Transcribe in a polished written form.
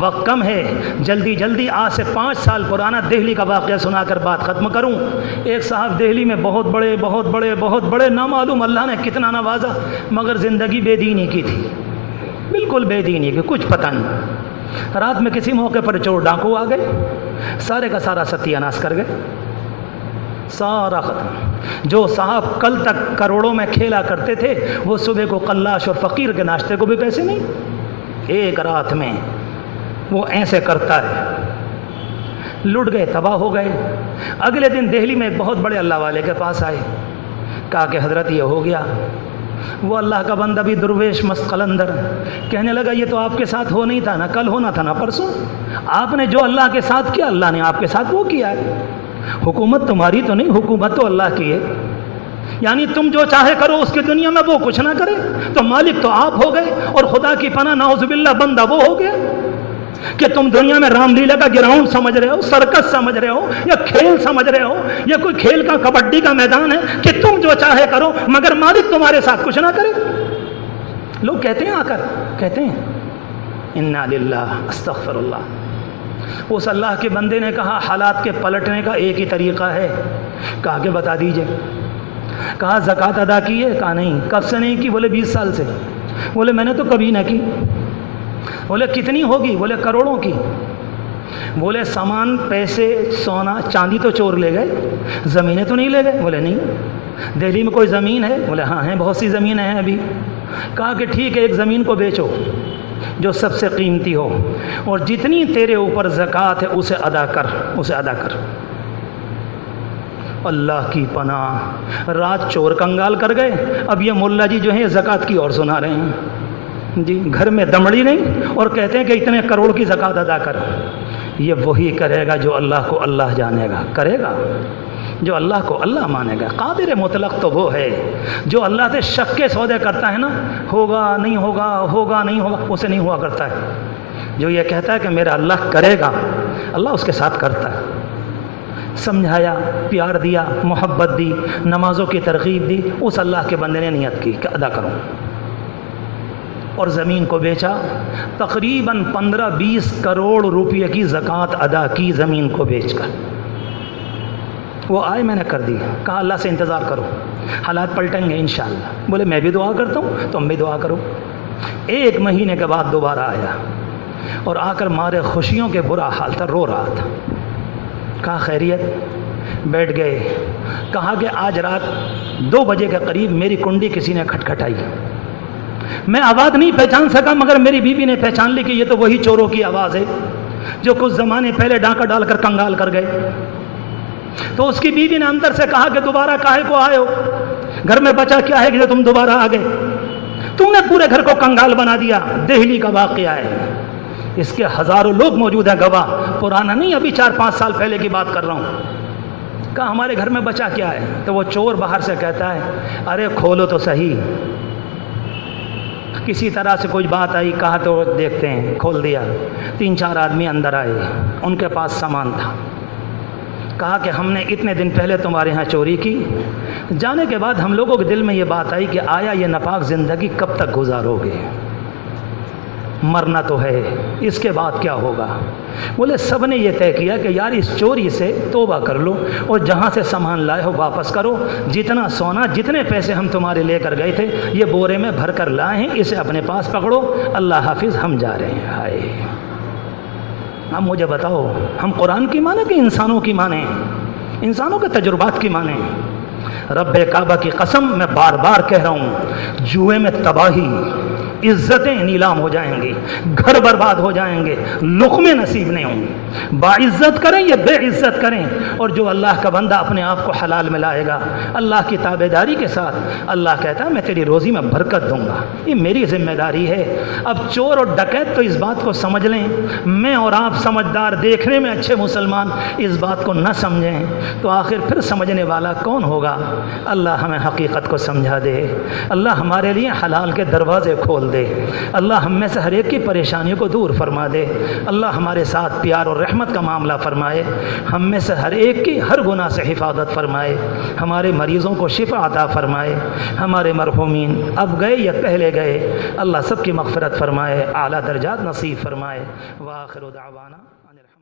وقت کم ہے، جلدی جلدی آج سے 5 سال پرانا دہلی کا واقعہ سنا کر بات ختم کروں۔ ایک صاحب دہلی میں بہت بڑے نامعلوم اللہ نے کتنا نوازا، مگر زندگی بے دینی کی تھی، بالکل بے دینی کی، کچھ پتہ نہیں۔ رات میں کسی موقع پر چور ڈاکو آ گئے، سارے کا سارا ستیہ ناش کر گئے، سارا ختم۔ جو صاحب کل تک کروڑوں میں کھیلا کرتے تھے، وہ صبح کو قلاش اور فقیر کے ناشتے کو بھی پیسے نہیں، ایک رات میں وہ ایسے کرتا ہے، لٹ گئے، تباہ ہو گئے۔ اگلے دن دہلی میں ایک بہت بڑے اللہ والے کے پاس آئے، کہا کہ حضرت یہ ہو گیا۔ وہ اللہ کا بندہ بھی درویش مست قلندر کہنے لگا یہ تو آپ کے ساتھ ہو نہیں تھا نا، کل ہونا تھا نا پرسوں، آپ نے جو اللہ کے ساتھ کیا اللہ نے آپ کے ساتھ وہ کیا ہے، حکومت تمہاری تو نہیں، حکومت تو اللہ کی ہے، یعنی تم جو چاہے کرو اس کی دنیا میں وہ کچھ نہ کرے، تو مالک تو آپ ہو گئے، اور خدا کی پناہ نعوذ باللہ بندہ وہ ہو گیا کہ تم دنیا میں رام لیلا کا گراؤنڈ سمجھ رہے ہو، سرکس سمجھ رہے ہو، یا کھیل سمجھ رہے ہو، یا کوئی کھیل کا کبڈی کا میدان ہے کہ تم جو چاہے کرو مگر مالک تمہارے ساتھ کچھ نہ کرے۔ لوگ کہتے ہیں آ کر کہتے ہیں انا للہ استغفر اللہ۔ اس اللہ کے بندے نے کہا حالات کے پلٹنے کا ایک ہی طریقہ ہے، کہا کہ بتا دیجئے۔ کہا زکوٰۃ ادا کی ہے؟ کہا نہیں۔ کب سے نہیں کی؟ بولے 20 سال سے۔ بولے میں نے تو کبھی نہ کی۔ بولے کتنی ہوگی؟ بولے کروڑوں کی۔ بولے سامان پیسے سونا چاندی تو چور لے گئے، زمینیں تو نہیں لے گئے؟ بولے نہیں۔ دہلی میں کوئی زمین ہے؟ بولے ہاں ہیں، بہت سی زمینیں ہیں ابھی۔ کہا کہ ٹھیک ہے، ایک زمین کو بیچو جو سب سے قیمتی ہو، اور جتنی تیرے اوپر زکوٰۃ ہے اسے ادا کر۔ اللہ کی پناہ، رات چور کنگال کر گئے، اب یہ ملا جی جو ہیں زکوٰۃ کی اور سنا رہے ہیں جی، گھر میں دمڑی نہیں، اور کہتے ہیں کہ اتنے کروڑ کی زکوٰۃ ادا کر۔ یہ وہی کرے گا جو اللہ کو اللہ جانے گا، کرے گا جو اللہ کو اللہ مانے گا۔ قادر مطلق تو وہ ہے جو اللہ سے شک کے سودے کرتا ہے نا، ہوگا نہیں ہوگا، ہوگا نہیں ہوگا، اسے نہیں ہوا کرتا ہے۔ جو یہ کہتا ہے کہ میرا اللہ کرے گا، اللہ اس کے ساتھ کرتا ہے۔ سمجھایا، پیار دیا، محبت دی، نمازوں کی ترغیب دی، اس اللہ کے بندے نے نیت کی کہ ادا کروں، اور زمین کو بیچا۔ تقریباً 15-20 کروڑ روپے کی زکوٰۃ ادا کی زمین کو بیچ کر۔ وہ آئے، میں نے کر دی، کہا اللہ سے انتظار کرو، حالات پلٹیں گے انشاءاللہ۔ بولے میں بھی دعا کرتا ہوں، تم بھی دعا کرو۔ 1 مہینے کے بعد دوبارہ آیا، اور آ کر مارے خوشیوں کے برا حال تھا، رو رہا تھا۔ کہا خیریت؟ بیٹھ گئے۔ کہا کہ آج رات 2 بجے کے قریب میری کنڈی کسی نے کھٹکھٹائی، میں آواز نہیں پہچان سکا، مگر میری بیوی نے پہچان لی کہ یہ تو وہی چوروں کی آواز ہے جو کچھ زمانے پہلے ڈاکہ ڈال کر کنگال کر گئے۔ تو اس کی بیوی نے اندر سے کہا کہ دوبارہ کاہے کو آئے ہو؟ گھر میں بچا کیا ہے کہ تم دوبارہ آ گئے؟ تم نے پورے گھر کو کنگال بنا دیا۔ دہلی کا واقعہ ہے، اس کے ہزاروں لوگ موجود ہیں گواہ، پرانا نہیں، ابھی 4-5 سال پہلے کی بات کر رہا ہوں۔ کہا ہمارے گھر میں بچا کیا ہے؟ تو وہ چور باہر سے کہتا ہے ارے کھولو تو صحیح۔ کسی طرح سے کوئی بات آئی، کہا تو دیکھتے ہیں، کھول دیا۔ 3-4 آدمی اندر آئے، ان کے پاس سامان تھا۔ کہا کہ ہم نے اتنے دن پہلے تمہارے ہاں چوری کی، جانے کے بعد ہم لوگوں کے دل میں یہ بات آئی کہ آیا یہ ناپاک زندگی کب تک گزارو گے؟ مرنا تو ہے، اس کے بعد کیا ہوگا؟ بولے سب نے یہ طے کیا کہ یار اس چوری سے توبہ کر لو، اور جہاں سے سامان لائے ہو واپس کرو، جتنا سونا جتنے پیسے ہم تمہارے لے کر گئے تھے یہ بورے میں بھر کر لائے ہیں، اسے اپنے پاس پکڑو، اللہ حافظ ہم جا رہے ہیں۔ ہائے، اب مجھے بتاؤ ہم قرآن کی مانیں کہ انسانوں کی مانیں؟ انسانوں کے تجربات کی مانیں؟ رب کعبہ کی قسم میں بار بار کہہ رہا ہوں، جوئے میں تباہی، عزتیں نیلام ہو جائیں گی، گھر برباد ہو جائیں گے، لقمے نصیب نہیں ہوں گے، باعزت کریں یا بے عزت کریں، اور جو اللہ کا بندہ اپنے آپ کو حلال میں لائے گا اللہ کی تابعداری کے ساتھ، اللہ کہتا ہے میں تیری روزی میں برکت دوں گا، یہ میری ذمہ داری ہے۔ اب چور اور ڈکیت تو اس بات کو سمجھ لیں، میں اور آپ سمجھدار، دیکھنے میں اچھے مسلمان اس بات کو نہ سمجھیں تو آخر پھر سمجھنے والا کون ہوگا؟ اللہ ہمیں حقیقت کو سمجھا دے، اللہ ہمارے لیے حلال کے دروازے کھول کھول دے۔ اللہ ہم میں سے ہر ایک کی پریشانیوں کو دور فرما دے۔ اللہ ہمارے ساتھ پیار اور رحمت کا معاملہ فرمائے، ہم میں سے ہر ایک کی ہر گناہ سے حفاظت فرمائے، ہمارے مریضوں کو شفا عطا فرمائے، ہمارے مرحومین اب گئے یا پہلے گئے اللہ سب کی مغفرت فرمائے، اعلیٰ درجات نصیب فرمائے۔ وآخر دعوانا ان الحمد